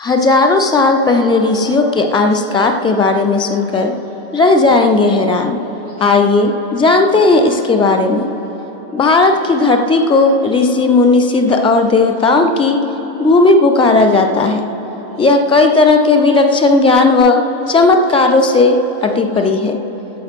हजारों साल पहले ऋषियों के आविष्कार के बारे में सुनकर रह जाएंगे हैरान। आइए जानते हैं इसके बारे में। भारत की धरती को ऋषि मुनि सिद्ध और देवताओं की भूमि पुकारा जाता है। यह कई तरह के विलक्षण ज्ञान व चमत्कारों से अटी पड़ी है।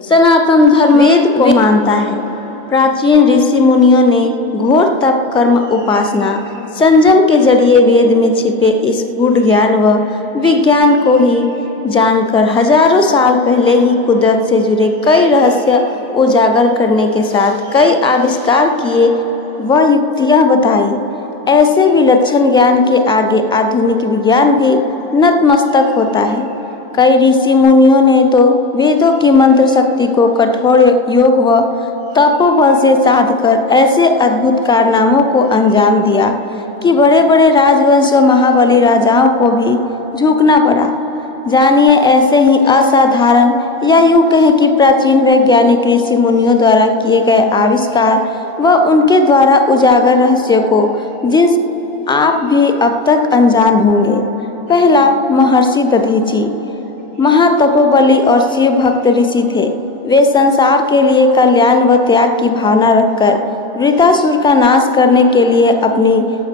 सनातन धर्म वेद को मानता है। प्राचीन ऋषि मुनियों ने घोर तप, कर्म, उपासना, संयम के जरिए वेद में छिपे इस गूढ़ ज्ञान व विज्ञान को ही जानकर हजारों साल पहले ही कुदरत से जुड़े कई रहस्य उजागर करने के साथ कई आविष्कार किए व युक्तियां बताई। ऐसे विलक्षण ज्ञान के आगे आधुनिक विज्ञान भी नतमस्तक होता है। कई ऋषि मुनियों ने तो वेदों की मंत्र शक्ति को कठोर योग व तपोबल से साध कर ऐसे अद्भुत कारनामों को अंजाम दिया कि बड़े बड़े राजवंश व महाबली राजाओं को भी झुकना पड़ा। जानिए ऐसे ही असाधारण या यूं कहें कि प्राचीन वैज्ञानिक ऋषि मुनियों द्वारा किए गए आविष्कार व उनके द्वारा उजागर रहस्यों को, जिन आप भी अब तक अनजान होंगे। पहला, महर्षि दधीचि महातपोबली और शिव भक्त ऋषि थे। वे संसार के लिए कल्याण व त्याग की भावना रखकर वृत्रासुर का नाश करने के लिए अपनी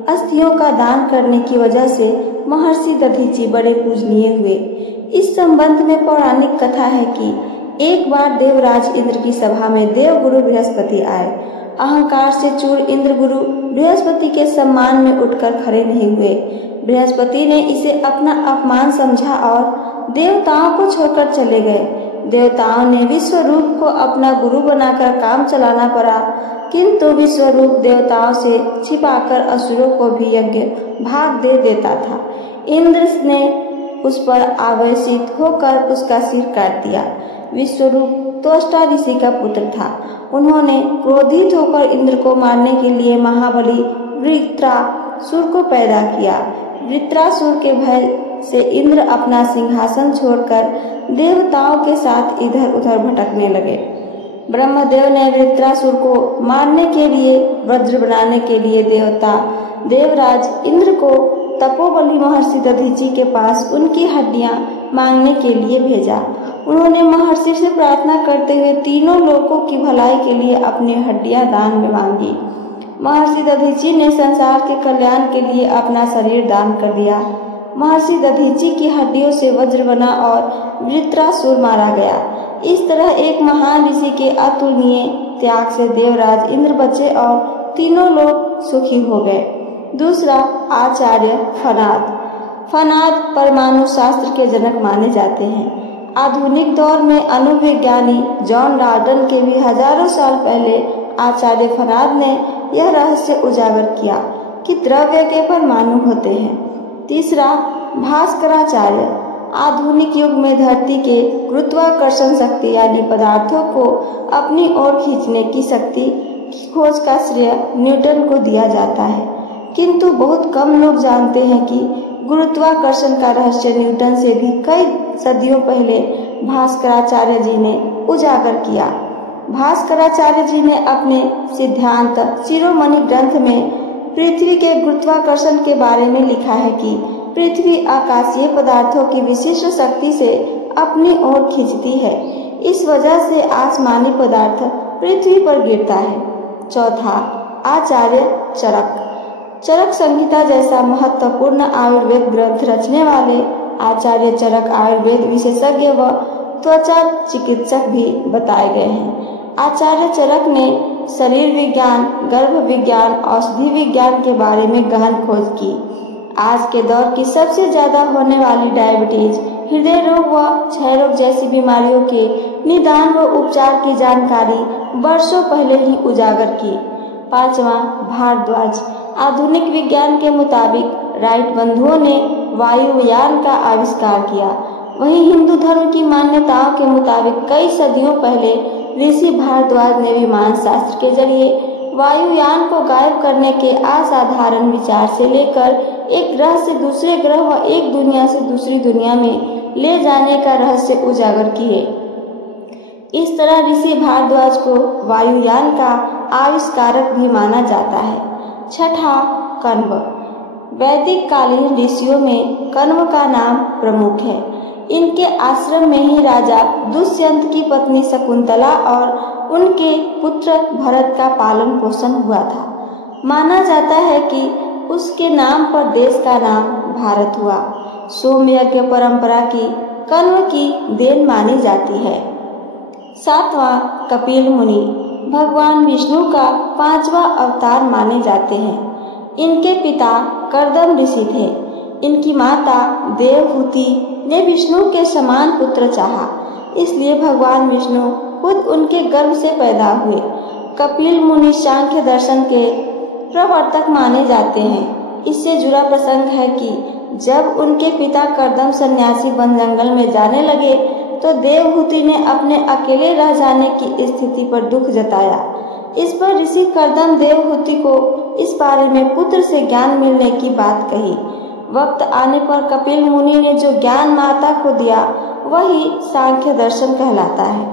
अस्थियों का दान करने की वजह से महर्षि दधीचि बड़े पूजनीय हुए। इस संबंध में पौराणिक कथा है कि एक बार देवराज इंद्र की सभा में देवगुरु बृहस्पति आए। अहंकार से चूर इंद्र गुरु बृहस्पति के सम्मान में उठकर खड़े नहीं हुए। बृहस्पति ने इसे अपना अपमान समझा और देवताओं को छोड़कर चले गए। देवताओं ने विश्वरूप को अपना गुरु बनाकर काम चलाना पड़ा, किंतु विश्वरूप देवताओं से छिपाकर असुरों को भी यज्ञ भाग दे देता था। इंद्र ने उस पर आवेशित होकर उसका सिर काट दिया। विश्वरूप त्वष्टा ऋषि का पुत्र था। उन्होंने क्रोधित होकर इंद्र को मारने के लिए महाबली वृत्रासुर को पैदा किया। वृत्रासुर के भय से इंद्र अपना सिंहासन छोड़कर देवताओं के साथ इधर उधर भटकने लगे। ब्रह्मदेव ने वृत्रासुर को मारने के लिए वज्र बनाने के लिए देवराज इंद्र को तपोबली महर्षि दधीचि के पास उनकी हड्डियां मांगने के लिए भेजा। उन्होंने महर्षि से प्रार्थना करते हुए तीनों लोकों की भलाई के लिए अपनी हड्डियां दान में मांगी। महर्षि दधीचि ने संसार के कल्याण के लिए अपना शरीर दान कर दिया। महर्षि दधीचि की हड्डियों से वज्र बना और वृत्रासुर मारा गया। इस तरह एक महान ऋषि के अतुलनीय त्याग से देवराज इंद्र बचे और तीनों लोग सुखी हो गए। दूसरा, आचार्य फनाद। फनाद परमाणु शास्त्र के जनक माने जाते हैं। आधुनिक दौर में अणुविज्ञानी जॉन डाल्टन के भी हजारों साल पहले आचार्य फनाद ने यह रहस्य उजागर किया कि द्रव्य के परमाणु होते हैं। तीसरा, भास्कराचार्य। आधुनिक युग में धरती के गुरुत्वाकर्षण शक्ति यानी पदार्थों को अपनी ओर खींचने की शक्ति की खोज का श्रेय न्यूटन को दिया जाता है, किंतु बहुत कम लोग जानते हैं कि गुरुत्वाकर्षण का रहस्य न्यूटन से भी कई सदियों पहले भास्कराचार्य जी ने उजागर किया। भास्कराचार्य जी ने अपने सिद्धांत शिरोमणि ग्रंथ में पृथ्वी के गुरुत्वाकर्षण के बारे में लिखा है कि पृथ्वी आकाशीय पदार्थों की विशिष्ट शक्ति से अपनी ओर खींचती है। इस वजह से आसमानी पदार्थ पृथ्वी पर गिरता है। चौथा, आचार्य चरक। चरक संहिता जैसा महत्वपूर्ण आयुर्वेद ग्रंथ रचने वाले आचार्य चरक आयुर्वेद विशेषज्ञ व त्वचा चिकित्सक भी बताए गए हैं। आचार्य चरक ने शरीर विज्ञान, गर्भ विज्ञान, औषधि विज्ञान के बारे में गहन खोज की। आज के दौर की सबसे ज्यादा होने वाली डायबिटीज, हृदय रोग व क्षय रोग जैसी बीमारियों के निदान व उपचार की जानकारी वर्षों पहले ही उजागर की। पांचवा, भारद्वाज। आधुनिक विज्ञान के मुताबिक राइट बंधुओं ने वायुयान का आविष्कार किया। वहीं हिंदू धर्म की मान्यताओं के मुताबिक कई सदियों पहले ऋषि भारद्वाज ने विमान शास्त्र के जरिए वायुयान को गायब करने के असाधारण विचार से लेकर एक ग्रह से दूसरे ग्रह व एक दुनिया से दूसरी दुनिया में ले जाने का रहस्य उजागर किए। इस तरह ऋषि भारद्वाज को वायुयान का आविष्कारक भी माना जाता है। छठा, कण्व। वैदिक कालीन ऋषियों में कण्व का नाम प्रमुख है। इनके आश्रम में ही राजा दुष्यंत की पत्नी शकुंतला और उनके पुत्र भरत का पालन पोषण हुआ था। माना जाता है कि उसके नाम पर देश का नाम भारत हुआ। सोमयज्ञ परंपरा की कण्व की देन मानी जाती है। 7वां कपिल मुनि भगवान विष्णु का 5वां अवतार माने जाते हैं। इनके पिता कर्दम ऋषि थे। इनकी माता देवहूति ने विष्णु के समान पुत्र चाहा, इसलिए भगवान विष्णु खुद उनके गर्भ से पैदा हुए। कपिल मुनि सांख्य दर्शन के प्रवर्तक माने जाते हैं। इससे जुड़ा प्रसंग है कि जब उनके पिता कर्दम सन्यासी वन जंगल में जाने लगे तो देवहूति ने अपने अकेले रह जाने की स्थिति पर दुख जताया। इस पर ऋषि कर्दम देवहूति को इस बारे में पुत्र से ज्ञान मिलने की बात कही। वक्त आने पर कपिल मुनि ने जो ज्ञान माता को दिया वही सांख्य दर्शन कहलाता है।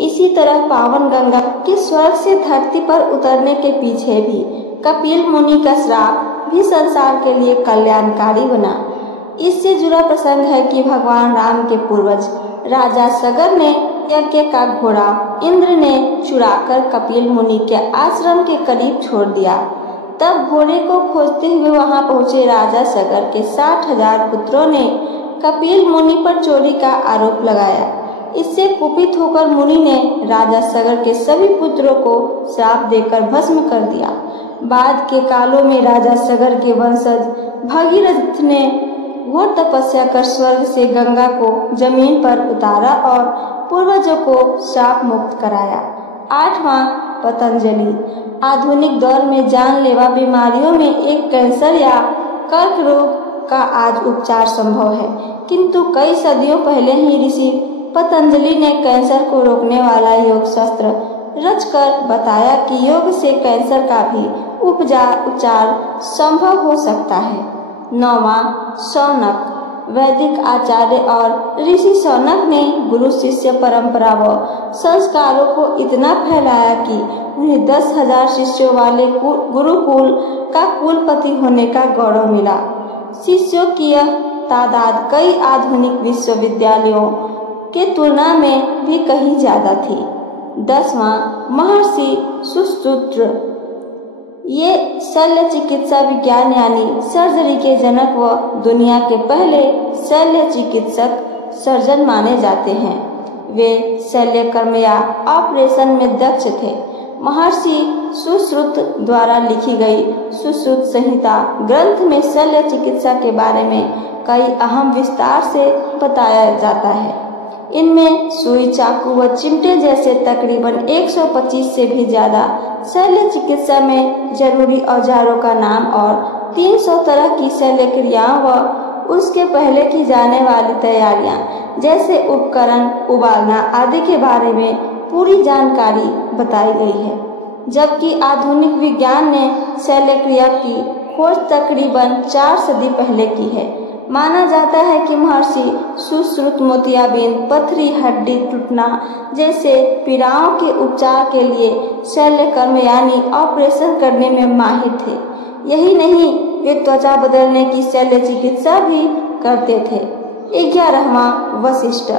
इसी तरह पावन गंगा के स्वर्ग से धरती पर उतरने के पीछे भी कपिल मुनि का श्राप भी संसार के लिए कल्याणकारी बना। इससे जुड़ा प्रसंग है कि भगवान राम के पूर्वज राजा सगर ने यज्ञ का घोड़ा इंद्र ने चुराकर कपिल मुनि के आश्रम के करीब छोड़ दिया। तब घोड़े को खोजते हुए वहां पहुंचे राजा सगर के 60,000 पुत्रों ने कपिल मुनि पर चोरी का आरोप लगाया। इससे कुपित होकर मुनि ने राजा सगर के सभी पुत्रों को श्राप देकर भस्म कर दिया। बाद के कालों में राजा सगर के वंशज भगीरथ ने घोर तपस्या कर स्वर्ग से गंगा को जमीन पर उतारा और पूर्वजों को श्राप मुक्त कराया। 8वां पतंजलि आधुनिक दौर में जानलेवा बीमारियों में एक कैंसर या कर्क रोग का आज उपचार संभव है, किंतु कई सदियों पहले ही ऋषि पतंजलि ने कैंसर को रोकने वाला योग शास्त्र रचकर बताया कि योग से कैंसर का भी उपचार संभव हो सकता है। 9वां शौनक वैदिक आचार्य और ऋषि शौनक ने गुरु शिष्य परंपरा व संस्कारों को इतना फैलाया कि उन्हें 10,000 शिष्यों वाले गुरुकुल का कुलपति होने का गौरव मिला। शिष्यों की यह तादाद कई आधुनिक विश्वविद्यालयों के तुलना में भी कहीं ज्यादा थी। 10वां महर्षि सुश्रुत ये शल्य चिकित्सा विज्ञान यानी सर्जरी के जनक व दुनिया के पहले शल्य चिकित्सक सर्जन माने जाते हैं। वे शल्य कर्म या ऑपरेशन में दक्ष थे। महर्षि सुश्रुत द्वारा लिखी गई सुश्रुत संहिता ग्रंथ में शल्य चिकित्सा के बारे में कई अहम विस्तार से बताया जाता है। इनमें सुई, चाकू व चिमटे जैसे तकरीबन 125 से भी ज्यादा शल्य चिकित्सा में जरूरी औजारों का नाम और 300 तरह की शल्य क्रियाओं व उसके पहले की जाने वाली तैयारियां जैसे उपकरण, उबालना आदि के बारे में पूरी जानकारी बताई गई है। जबकि आधुनिक विज्ञान ने शल्य क्रिया की खोज तकरीबन 4 सदी पहले की है। माना जाता है कि महर्षि सुश्रुत मोतियाबिंद, पथरी, हड्डी टूटना जैसे पीड़ाओं के उपचार के लिए शल्य कर्म यानी ऑपरेशन करने में माहिर थे। यही नहीं, वे त्वचा बदलने की शल्य चिकित्सा भी करते थे। 11वां वशिष्ठ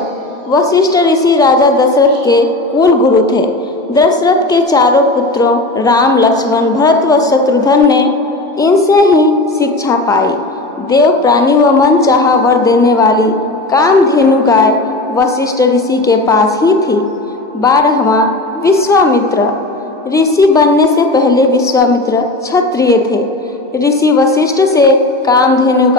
वशिष्ठ ऋषि राजा दशरथ के कुल गुरु थे। दशरथ के चारों पुत्रों राम, लक्ष्मण, भरत व शत्रुघ्न ने इनसे ही शिक्षा पाई। देव प्राणी व मन चाहा वर देने वाली कामधेनु गाय वशिष्ठ ऋषि के पास ही थी। 12वां विश्वामित्र ऋषि बनने से पहले विश्वामित्र क्षत्रिय थे। ऋषि वशिष्ठ से कामधेनु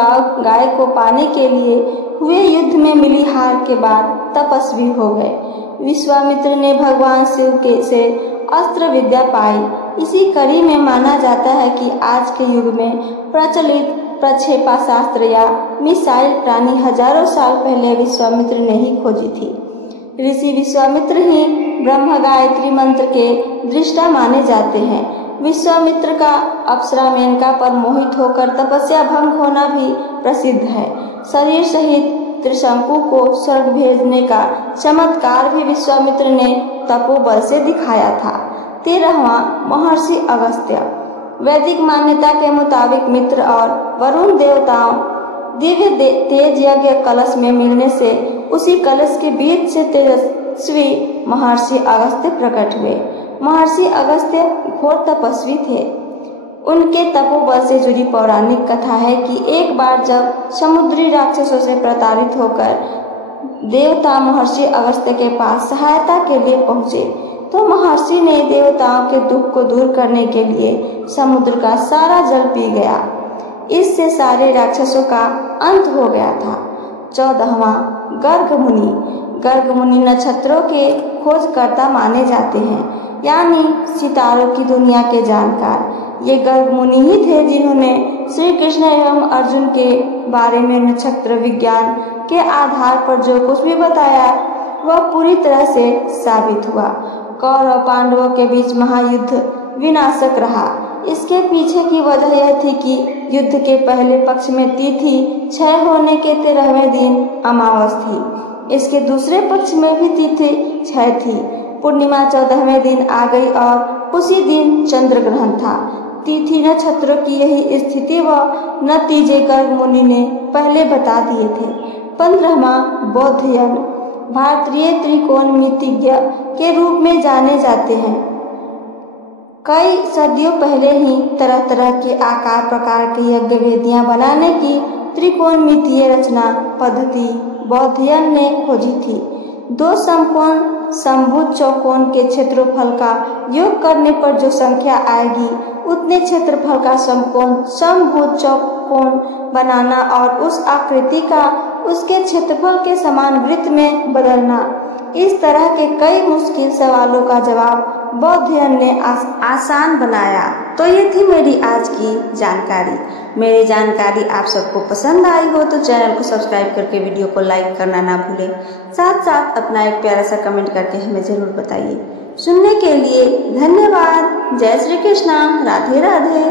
गाय को पाने के लिए हुए युद्ध में मिली हार के बाद तपस्वी हो गए। विश्वामित्र ने भगवान शिव से अस्त्र विद्या पाई। इसी कड़ी में माना जाता है कि आज के युग में प्रचलित प्रक्षेपा शास्त्र या मिसाइल प्राणी हजारों साल पहले विश्वामित्र ने ही खोजी थी। ऋषि विश्वामित्र ही ब्रह्म गायत्री मंत्र के दृष्टा माने जाते हैं। विश्वामित्र का अप्सरा मेनका पर मोहित होकर तपस्या भंग होना भी प्रसिद्ध है। शरीर सहित त्रिशंकु को स्वर्ग भेजने का चमत्कार भी विश्वामित्र ने तपोबल से दिखाया था। 13वां महर्षि अगस्त्य वैदिक मान्यता के मुताबिक मित्र और वरुण देवताओं दिव्य तेज यज्ञ कलश में मिलने से उसी कलश के बीच से तेजस्वी महर्षि अगस्त्य प्रकट हुए। महर्षि अगस्त्य घोर तपस्वी थे। उनके तपोबल से जुड़ी पौराणिक कथा है कि एक बार जब समुद्री राक्षसों से प्रताड़ित होकर देवता महर्षि अगस्त्य के पास सहायता के लिए पहुंचे तो महर्षि ने देवताओं के दुख को दूर करने के लिए समुद्र का सारा जल पी गया। इससे सारे राक्षसों का अंत हो गया था। 14वां गर्ग मुनि। गर्ग मुनि नक्षत्रों के खोजकर्ता माने जाते हैं, यानी सितारों की दुनिया के जानकार। ये गर्ग मुनि ही थे जिन्होंने श्री कृष्ण एवं अर्जुन के बारे में नक्षत्र विज्ञान के आधार पर जो कुछ भी बताया वह पूरी तरह से साबित हुआ। कौरव पांडवों के बीच महायुद्ध विनाशक रहा। इसके पीछे की वजह यह थी कि युद्ध के पहले पक्ष में तिथि क्षय होने के 13वें दिन अमावस थी। इसके दूसरे पक्ष में भी तिथि क्षय थी। पूर्णिमा 14वें दिन आ गई और उसी दिन चंद्र ग्रहण था। तिथि नक्षत्रों की यही स्थिति व नतीजे गर्ग मुनि ने पहले बता दिए थे। 15वां बौद्धयन। भारतीय त्रिकोणमितिज्ञ के रूप में जाने जाते हैं। कई सदियों पहले ही तरह तरह के आकार प्रकार के यज्ञ वेदियां बनाने की त्रिकोणमितीय रचना पद्धति बौद्धयन ने खोजी थी। 2 समकोण समभुज चौकोन के क्षेत्रफल का योग करने पर जो संख्या आएगी उतने क्षेत्रफल का समकोण समभुज चौकोन बनाना और उस आकृति का उसके क्षेत्रफल के समान वृत्त में बदलना। इस तरह के कई मुश्किल सवालों का जवाब बौद्धयन ने आसान बनाया। तो ये थी मेरी आज की जानकारी। मेरी जानकारी आप सबको पसंद आई हो तो चैनल को सब्सक्राइब करके वीडियो को लाइक करना ना भूलें। साथ साथ अपना एक प्यारा सा कमेंट करके हमें जरूर बताइए। सुनने के लिए धन्यवाद। जय श्री कृष्णा। राधे राधे।